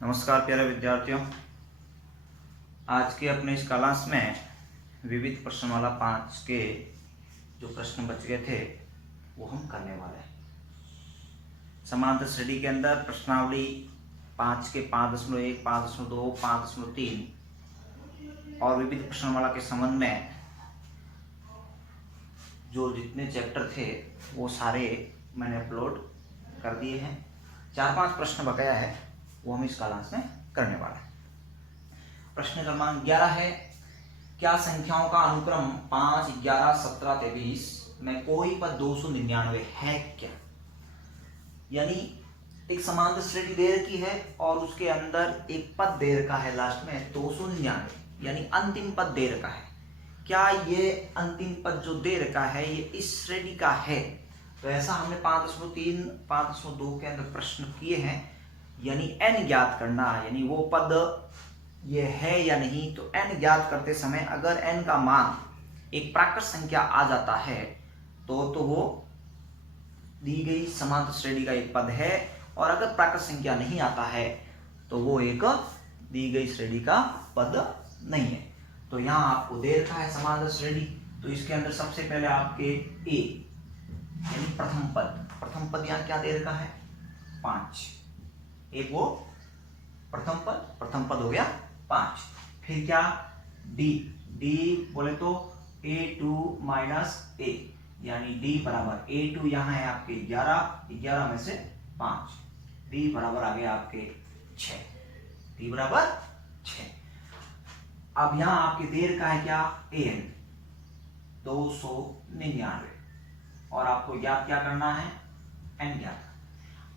नमस्कार प्यारे विद्यार्थियों, आज के अपने इस क्लास में विविध प्रश्नमाला 5 के जो प्रश्न बच गए थे वो हम करने वाले हैं। समांतर श्रेणी के अंदर प्रश्नावली 5 के 5.1, 5.2, 5.3 और विविध प्रश्नमाला के संबंध में जो जितने चैप्टर थे वो सारे मैंने अपलोड कर दिए हैं। 4-5 प्रश्न बकाया है, वो हम इस क्लास में करने वाले हैं। प्रश्न क्रमांक 11 है, क्या संख्याओं का अनुक्रम 5, 11, 17, 23 में कोई पद 299 है क्या? यानी एक समांतर श्रेणी दे रखी है और उसके अंदर एक पद दे रखा है लास्ट में 299, यानी अंतिम पद दे रखा है। क्या ये अंतिम पद जो दे रखा है ये इस श्रेणी का है? तो ऐसा हमने 5.3, 5.2 के अंदर प्रश्न किए हैं, यानी n ज्ञात करना, यानी वो पद ये है या नहीं। तो n ज्ञात करते समय अगर n का मान एक प्राकृत संख्या आ जाता है तो वो दी गई समांतर श्रेणी का एक पद है, और अगर प्राकृत संख्या नहीं आता है तो वो एक दी गई श्रेणी का पद नहीं है। तो यहाँ आपको दे रखा है समांतर श्रेणी, तो इसके अंदर सबसे पहले आपके a यानी प्रथम पद यहाँ क्या दे रखा है? 5। एक वो प्रथम पद हो गया 5। फिर क्या? डी बोले तो a2 माइनस a, यानी d बराबर a2 यहाँ है आपके 11 में से 5, d बराबर आ गया आपके 6, d बराबर 6। अब यहाँ आपके देर का है क्या? an 299, और आपको ज्ञात क्या करना है? n ज्ञात।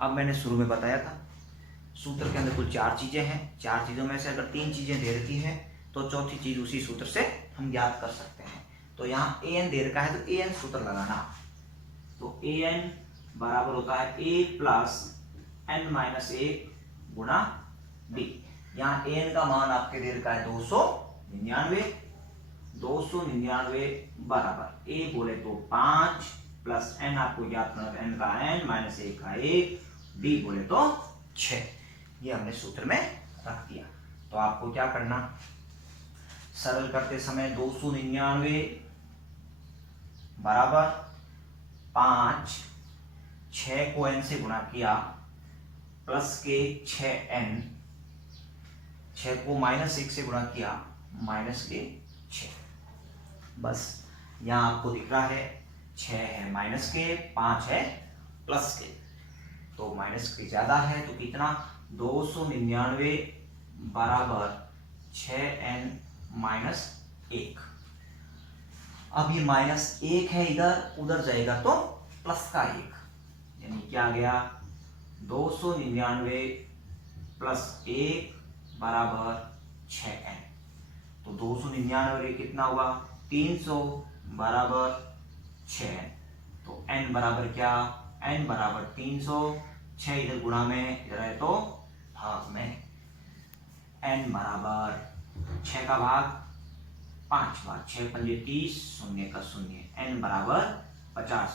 अब मैंने शुरू में बताया था सूत्र के अंदर कुल 4 चीजें हैं। 4 चीजों में से अगर 3 चीजें दे रखी है तो चौथी चीज उसी सूत्र से हम ज्ञात कर सकते हैं। तो यहाँ an दे रखा है तो an सूत्र लगाना। तो an बराबर होता है a प्लस n माइनस 1 गुणा d। यहाँ an का मान आपके दे रखा है 299 बराबर a बोले तो 5 प्लस n आपको ज्ञात करना, n का n माइनस 1 का 1, d बोले तो 6। ये हमने सूत्र में रख दिया। तो आपको क्या करना? सरल करते समय 299 बराबर 5, 6 को n से गुणा किया प्लस के 6n, 6 को माइनस 1 से गुणा किया माइनस के 6। बस यहां आपको दिख रहा है 6 है माइनस के, 5 है प्लस के, तो माइनस के ज्यादा है तो कितना? 299 बराबर 6n माइनस 1। अब ये माइनस 1 है, इधर उधर जाएगा तो प्लस का 1, यानी क्या आ गया? 299 प्लस 1 बराबर 6n। तो 299 कितना हुआ? 300 बराबर 6n। तो n बराबर क्या? n बराबर 300, 6 इधर गुणा में इधर है तो भाग में, n बराबर 6 का भाग 5 बार, 6 पंजे 30, 0 का 0, n बराबर 50,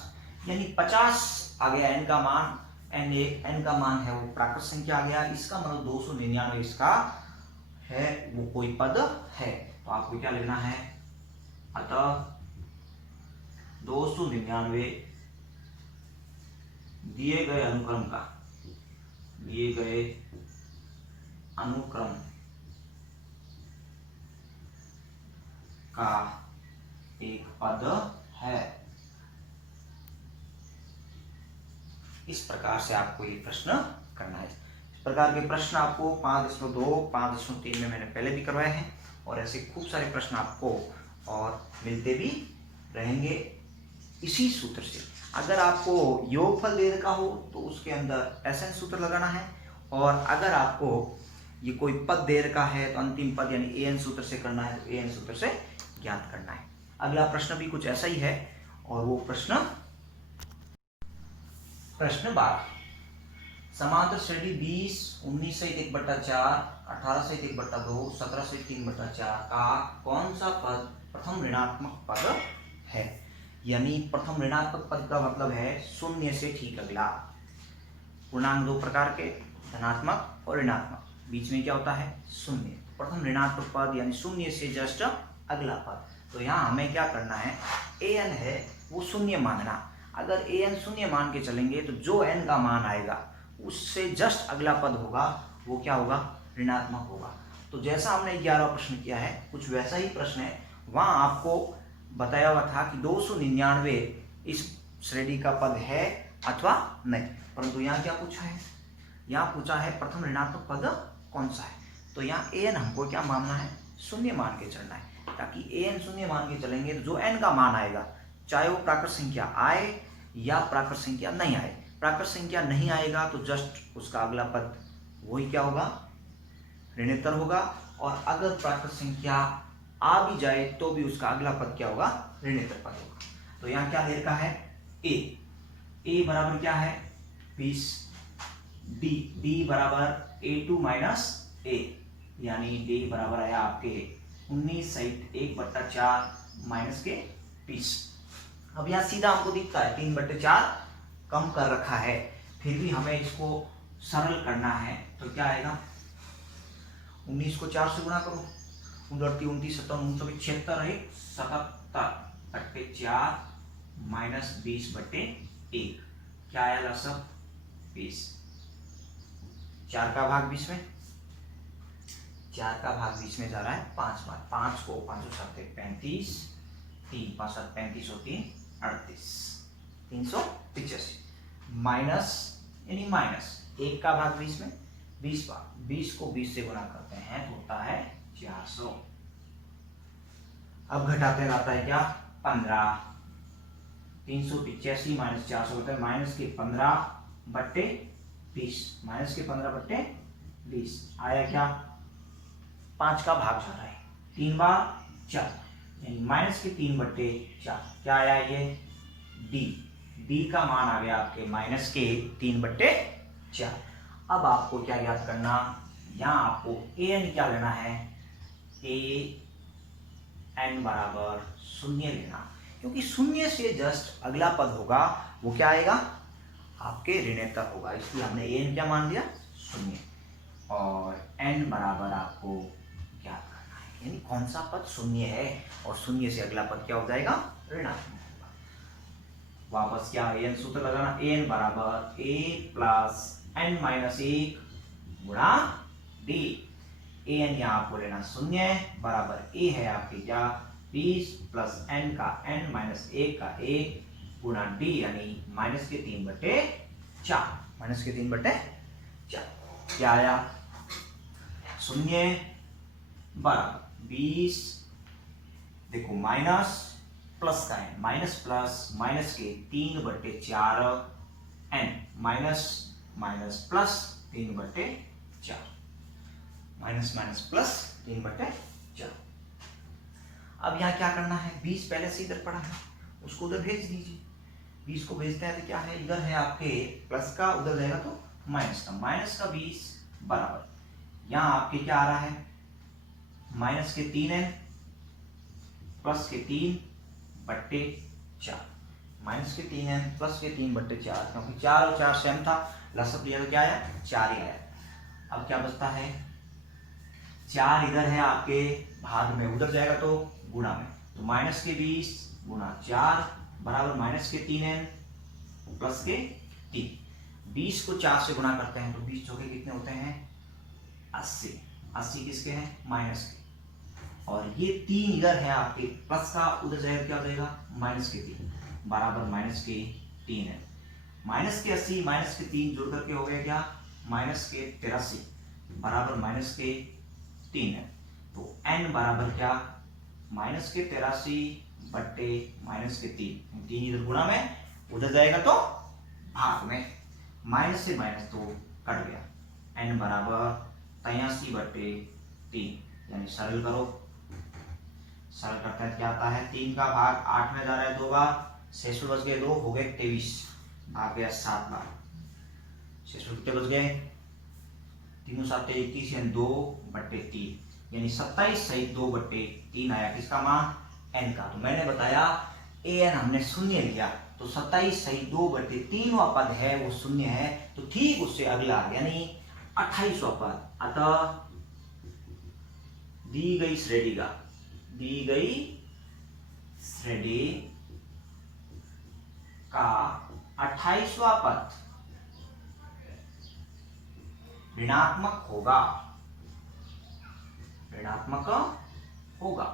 यानी 50 आ गया n का मान। n का मान है वो प्राकृत संख्या आ गया, इसका मतलब 299 इसका है वो कोई पद है। तो आपको क्या लिखना है? अतः 299 दिए गए अनुक्रम का एक पद है। इस प्रकार से आपको ये प्रश्न करना है। इस प्रकार के प्रश्न आपको 5.2, 5.3 में मैंने पहले भी करवाए हैं, और ऐसे खूब सारे प्रश्न आपको और मिलते भी रहेंगे इसी सूत्र से। अगर आपको योगफल दे रखा हो तो उसके अंदर SN सूत्र लगाना है, और अगर आपको ये कोई पद दे रखा है तो अंतिम पद यानी AN सूत्र से करना है, तो AN सूत्र से ज्ञात करना है। अगला प्रश्न भी कुछ ऐसा ही है, और वो प्रश्न 12, समांतर श्रेणी 20, 19 से 1/4, 18 से 1/2, 17 से 3/4 का कौन सा पद प्रथम ऋणात्मक पद है? यानी प्रथम ऋणात्मक पद का मतलब है 0 से ठीक अगला। पूर्णांक 2 प्रकार के, धनात्मक और ऋणात्मक। बीच में क्या होता है शून्य, प्रथम ऋणात्मक पद यानी शून्य से जस्ट अगला पद। तो यहाँ हमें क्या करना है, an है वो शून्य मानना। अगर an शून्य मान के चलेंगे तो जो n का मान आएगा उससे जस्ट अगला पद होगा वो क्या होगा, ऋणात्मक होगा। तो जैसा हमने 11वां प्रश्न किया है कुछ वैसा ही प्रश्न है। वहाँ आपको बताया हुआ था कि 299 इस श्रेणी का पद है अथवा नहीं, परंतु यहाँ क्या पूछा है, यहाँ पूछा है प्रथम ऋणात्मक पद कौन सा है। तो यहाँ an हमको क्या मानना है, शून्य मान के चलना है, ताकि an शून्य मान के चलेंगे तो जो n का मान आएगा चाहे वो प्राकृत संख्या आए या प्राकृत संख्या नहीं आए, प्राकृत संख्या नहीं आएगा तो जस्ट उसका अगला पद वही क्या होगा, ऋणोत्तर होगा। और अगर प्राकृत संख्या आ भी जाए तो भी उसका अगला पद क्या होगा, ऋणोत्तर पद होगा। तो यहाँ क्या दे रखा है, a बराबर क्या है 20, d बराबर a2 माइनस a, यानी d बराबर आया आपके 19 सहित 1/4 माइनस के 20। अब यहाँ सीधा हमको दिखता है 3/4 कम कर रखा है, फिर भी हमें इसको सरल करना है। तो क्या आएगा, 19 को 4 से गुणा करो, 29 29 57 76 77/4 माइनस 20/1, क्या आएगा सब 20। 4 का भाग 20 में, 4 का भाग 20 में जा रहा है 5 बार, 5 को 5 7 35, 3 5 7 35 और 3 38, 385 माइनस यानी माइनस 1 का भाग 20 में 20 बार, 20 को 20 से गुणा करते हैं तो होता है 400। अब घटाते रहता है क्या 15, 385 माइनस 400 होता है माइनस के 15/20, माइनस के 15/20 आया क्या 5 का भाग जा रहा है 3 बार 4, यानी माइनस के 3/4, क्या आया ये d का मान आ गया आपके माइनस के 3/4। अब आपको क्या याद करना, यहाँ आपको an क्या लेना है, an बराबर शून्य लेना, क्योंकि शून्य से जस्ट अगला पद होगा वो क्या आएगा आपके ऋणोत्तर होगा, इसलिए हमने an क्या मान दिया शून्य। और n बराबर आपको याद करना है, यानी कौन सा पद शून्य है और शून्य से अगला पद क्या हो जाएगा ऋणात्मक होगा। वापस क्या an सूत्र लगाना, an बराबर a प्लस n माइनस 1 गुणा d, an यहाँ आपको लेना शून्य बराबर a है आपकी क्या 20 प्लस n का n माइनस 1 का 1 गुणा d, यानी माइनस के 3/4, माइनस के 3/4 क्या आया शून्य बराबर 20, देखो माइनस प्लस का है माइनस प्लस माइनस के 3/4 n minus minus plus 3/4, minus minus plus 3/4। अब यहाँ क्या करना है, 20 पहले से इधर पड़ा है उसको उधर भेज दीजिए, 20 को भेजते हैं तो क्या है इधर है आपके प्लस का, उधर रहेगा तो माइनस का, माइनस का 20 बराबर यहाँ आपके क्या आ रहा है माइनस के 3n प्लस के 3/4, माइनस के 3n प्लस के 3/4, क्योंकि 4 और 4 सेम था, लसअप लिया तो क्या आया 4 ही आया। अब क्या बचता है 4 इधर है आपके भाग में, उधर जाएगा तो गुणा में, तो माइनस के 20 गुणा 4 बराबर माइनस के 3n प्लस के 3, 20 को 4 से गुणा करते हैं तो 20 चौके कितने होते हैं 80, 80 किसके हैं माइनस के, और ये 3 इधर है आपके प्लस का, उधर जाएगा क्या हो जाएगा माइनस के 3 बराबर माइनस के 3 है, माइनस के 80 माइनस के 3 जुड़ करके हो गया क्या माइनस के 83 बराबर माइनस के 3 है। तो n बराबर क्या माइनस के 83 बट्टे माइनस के 3 इधर गुणा में, उधर जाएगा तो भाग में, माइनस से माइनस तो कट गया, n बराबर 83/3, यानी सरल करो, सरल करते हैं क्या आता है 3 का भाग 8 में जा रहा है 2 बार, शेष बच गए 2 हो गए 23, भाग गया 7 बार, शेष कितने बच गए 3 7 21 यानी 2/3, यानी 27 सहित 2/3 आया, किसका मान n का। तो मैंने बताया an हमने शून्य लिया तो 27 सहित 2/3 पद है वो शून्य है, तो ठीक उससे अगला यानी 28वां पद, अतः दी गई श्रेणी का 28वां पद ऋणात्मक होगा,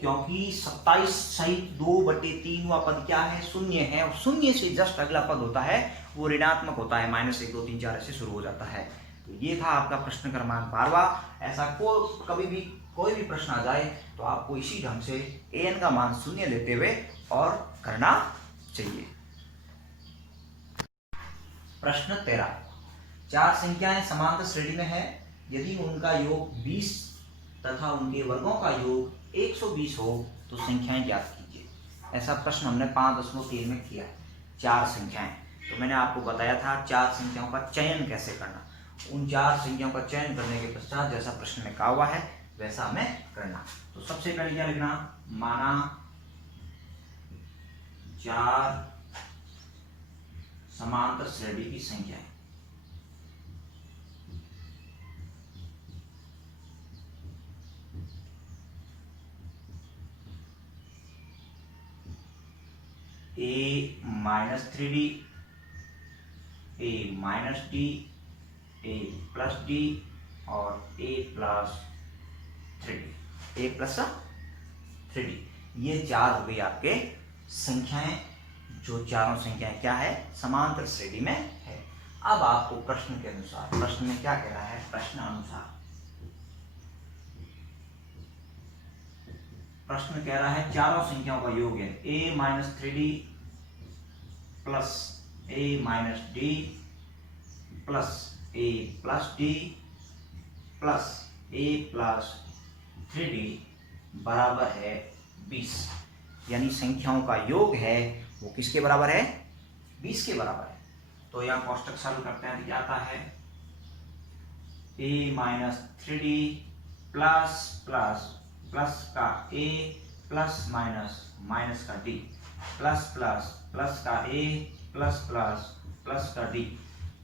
क्योंकि 27 सहित 2/3वां पद क्या है, शून्य है, और शून्य से जस्ट अगला पद होता है वो ऋणात्मक होता है, -1 2 3 4 ऐसे शुरू हो जाता है। तो ये था आपका प्रश्न क्रमांक 12। ऐसा कभी भी कोई भी प्रश्न आ जाए तो आपको इसी ढंग से an का मान शून्य लेते हुए और करना चाहिए। प्रश्न 13, 4 संख्याएं समांतर श्रेणी में है, यदि उनका योग 20 तथा उनके वर्गों का योग 120 हो तो संख्याएं ज्ञात कीजिए। ऐसा प्रश्न हमने 5.3 में किया। 4 संख्याएं, तो मैंने आपको बताया था 4 संख्याओं का चयन कैसे करना। उन 4 संख्याओं का चयन करने के पश्चात जैसा प्रश्न में कहा हुआ है वैसा हमें करना। तो सबसे पहले क्या लिखना, माना 4 समांतर श्रेणी की संख्या है। a-3d, a-d, a+d और a+3d। ये 4 हो गई आपके संख्याएं, जो चारों संख्याएं क्या है, समांतर श्रेणी में है। अब आपको प्रश्न के अनुसार, प्रश्न में क्या कह रहा है, प्रश्न कह रहा है चारों संख्याओं का योग है a-3d plus a-d plus a+d plus a+3d बराबर है 20। यानी संख्याओं का योग है वो किसके बराबर है, 20 के बराबर है। तो यहाँ कोष्टक सरल करते हैं तो क्या आता है, a-3d प्लस प्लस प्लस का a प्लस माइनस माइनस का d प्लस प्लस प्लस का a प्लस प्लस प्लस का d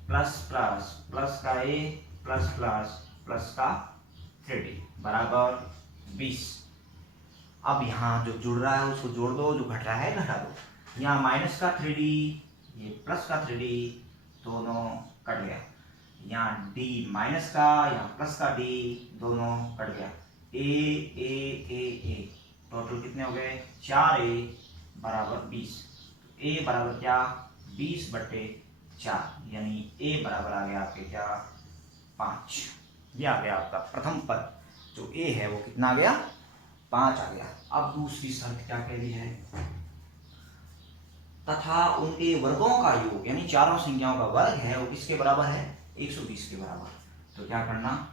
प्लस प्लस प्लस का a प्लस प्लस प्लस का 3d बराबर 20। अब यहाँ जो जुड़ रहा है उसको जोड़ दो, जो घट रहा है घटा दो। यहाँ माइनस का 3d, ये प्लस का 3d, दोनों कट गया। यहाँ d माइनस का, यहाँ प्लस का d, दोनों कट गया। a टोटल कितने हो गए, 4a बराबर 20। a बराबर क्या, 20/4, यानी a बराबर आ गया आपके क्या, 5। ये आ गया आपका प्रथम पद, जो a है वो कितना आ गया, 5 आ गया। अब दूसरी शर्त क्या कह रही है, तथा उनके वर्गों का योग, यानी चारों संख्याओं का वर्ग है वो किसके बराबर है, 120 के बराबर। तो क्या करना,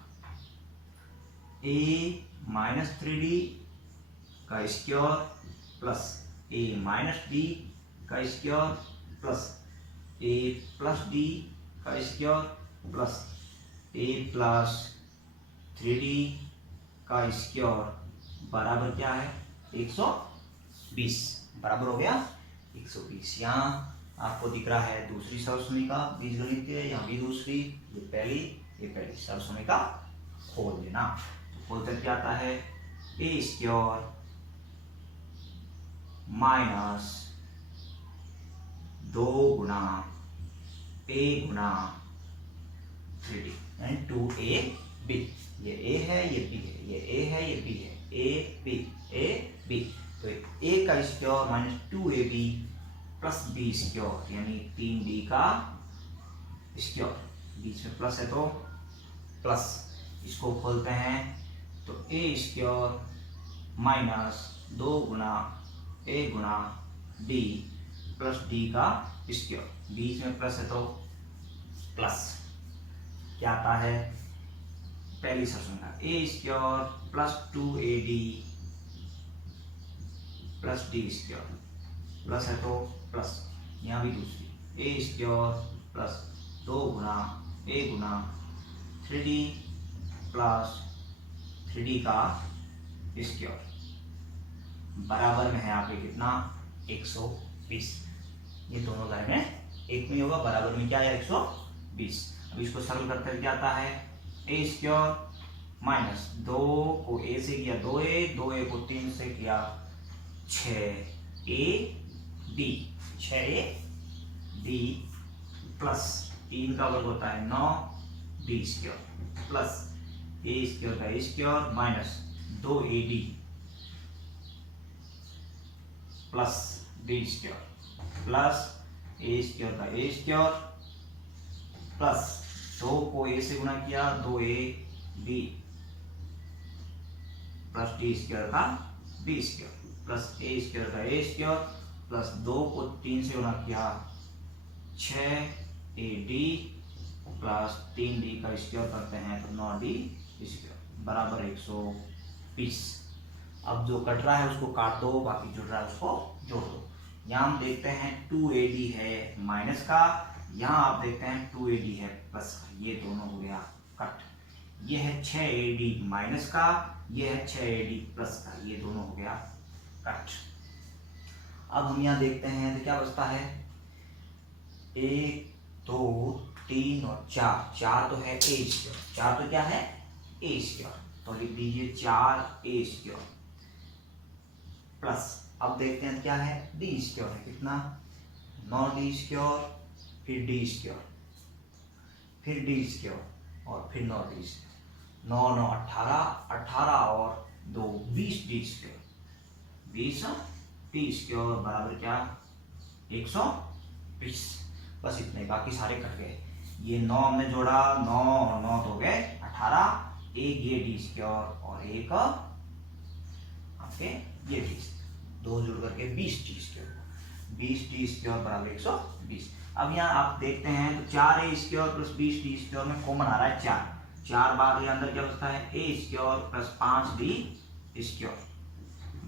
a-3d का स्क्वायर प्लस a-d का स्क्वायर प्लस a+d का स्क्वायर प्लस a+3d का स्क्वायर बराबर क्या है, 120। बराबर हो गया 120। यहाँ आपको दिख रहा है दूसरी सरसमीका बीजगणितीय, यहाँ भी दूसरी, ये पहली सरसमीका खोल देना। तो खोल कर क्या आता है, a² minus 2 Guna a Guna 3d, यानी 2ab। ये a है, ये b है, ये a है, ये b है, a b। तो a का square minus 2ab plus b square, यानी 3b का स्क्वायर, बीच में प्लस है तो प्लस, इसको खोलते हैं तो a square minus 2 Guna a Guna d plus d का स्क्वायर, बीच में प्लस है तो प्लस, क्या आता है, पहली सरसमीका a square plus 2ad plus d square, plus है तो प्लस। यहाँ भी दूसरी a square plus 2 Guna a Guna 3d plus 3d का स्क्वायर बराबर में है आपके कितना, 120। ये दोनों लाइनें एक में होगा, बराबर में क्या है 120। अब इसको सरल करते क्या आता है, ए स्क्वायर माइनस 2 को ए से किया 2a को 3 से किया 6ab, 6ab प्लस 3 का वर्ग होता है 9b square plus a square का a square minus 2ad plus b square plus a square का ए स्क्वायर प्लस 2 को ए से गुणा किया 2ab प्लस डी स्क्वायर का B square plus a square का ए स्क्वायर प्लस 2 को 3 से गुणा किया 6ad प्लस 3d का स्क्वायर करते हैं तो 9d स्क्वायर बराबर 120। अब जो कट रहा है उसको काट दो, बाकी जुड़ रहा है उसको जोड़ दो। यहाँ हम देखते हैं 2ad है माइनस का, यहाँ आप देखते हैं 2ad है प्लस का, ये दोनों हो गया कट। ये है 6ad माइनस का, ये है 6ad प्लस का, ये दोनों हो गया कट। अब हम यहाँ देखते हैं तो क्या बचता है 1 2 3 और 4 तो है ए स्क्वायर, 4 तो क्या है ए स्क्वायर, तो लिख दीजिए 4a स्क्वायर प्लस अब देखते हैं क्या है डी स्क्वायर है कितना 9d स्क्वायर फिर डी स्क्वायर फिर डी स्क्वायर और फिर 9d स्क्वायर 9 9 18 18 और 2 20 डी स्क्वायर 20 डी स्क्वायर बराबर क्या 120। बस इतने, बाकी सारे कट गए। ये 9 हमने जोड़ा 9 और 9 तो हो गए 18, एक ये डी स्क्वायर और एक आपके ये डी स्क्वायर, दो जुड़ करके 20 डी स्क्वायर 20 डी स्क्वायर बराबर 120। अब यहाँ आप देखते हैं तो 4a square plus 20 D square में कॉमन आ रहा है 4 बार, ये अंदर क्या बचता है a square plus 5d square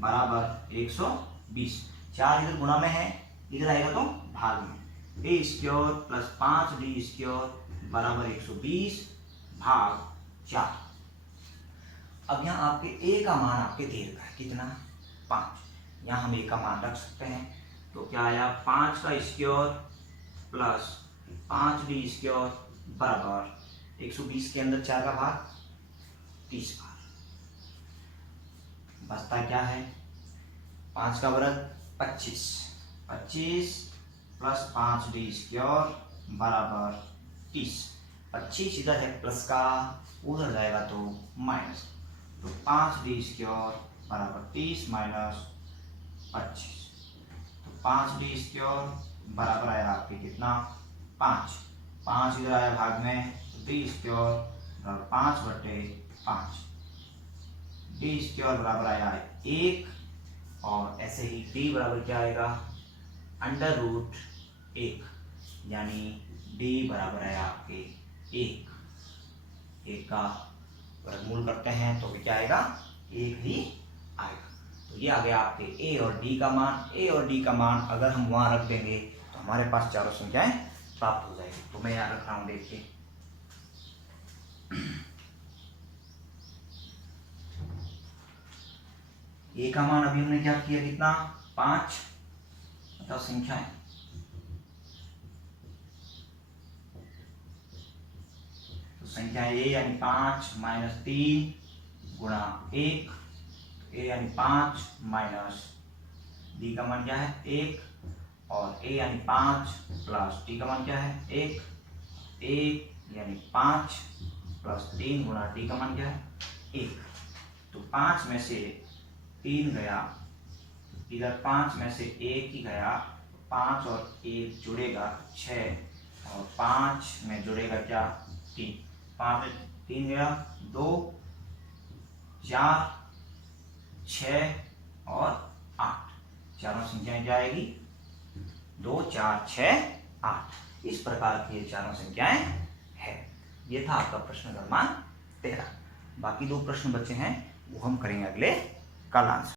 बराबर 120। 4 इधर गुणा में है, इधर आएगा तो भाग में, a square plus 5d square बराबर 120 भाग 4। अब यहाँ आपके a का मान आपके दे रखा है कितना 5, यहाँ हम a का मान रख सकते हैं तो क्या आया 5 का स्क्वायर प्लस 5d स्क्वायर बराबर 120 के अंदर 4 का भाग 30 बार, बचता क्या है 5 का वर्ग 25 प्लस 5d स्क्वायर बराबर 30। 25 इधर है प्लस का, उधर जाएगा तो माइनस, तो 5d स्क्वायर बराबर 30 माइनस 25, तो 5d स्क्वायर बराबर आया आपके कितना 5 इधर आया भाग में, डी स्क्वायर बराबर 5/5, डी स्क्वायर बराबर आया 1 और ऐसे ही डी बराबर क्या आएगा √1, यानी डी बराबर है आपके 1 का वर्गमूल करते हैं तो क्या आएगा 1 ही आएगा। तो ये आ गया आपके ए और डी का मान। ए और डी का मान अगर हम वहां रख देंगे तो हमारे पास चारों संख्याएं प्राप्त हो जाएगी। तो मैं यहाँ रख रहा हूं, देखिए ए का मान अभी हमने क्या किया कितना 5, मतलब संख्याएं तो संख्या ए यानी 5 माइनस 3 गुणा 1, ए यानी 5 माइनस डी का मान क्या है 1 और ए यानी 5 प्लस डी का मान क्या है 1 यानी 5 प्लस 3 गुणा डी का मान क्या है 1। तो 5 में से 3 गया, इधर 5 में से 1 ही गया, 5 और 1 जुड़ेगा 6 और 5 में जुड़ेगा क्या 3, 5 में 3 गया 2 4 6 और 8, चारों संख्याएं जाएगी 2 4 6 8। इस प्रकार की ये चारों संख्याएं है। ये था आपका प्रश्न क्रमांक 13। बाकी 2 प्रश्न बचे हैं वो हम करेंगे अगले कल आंसर।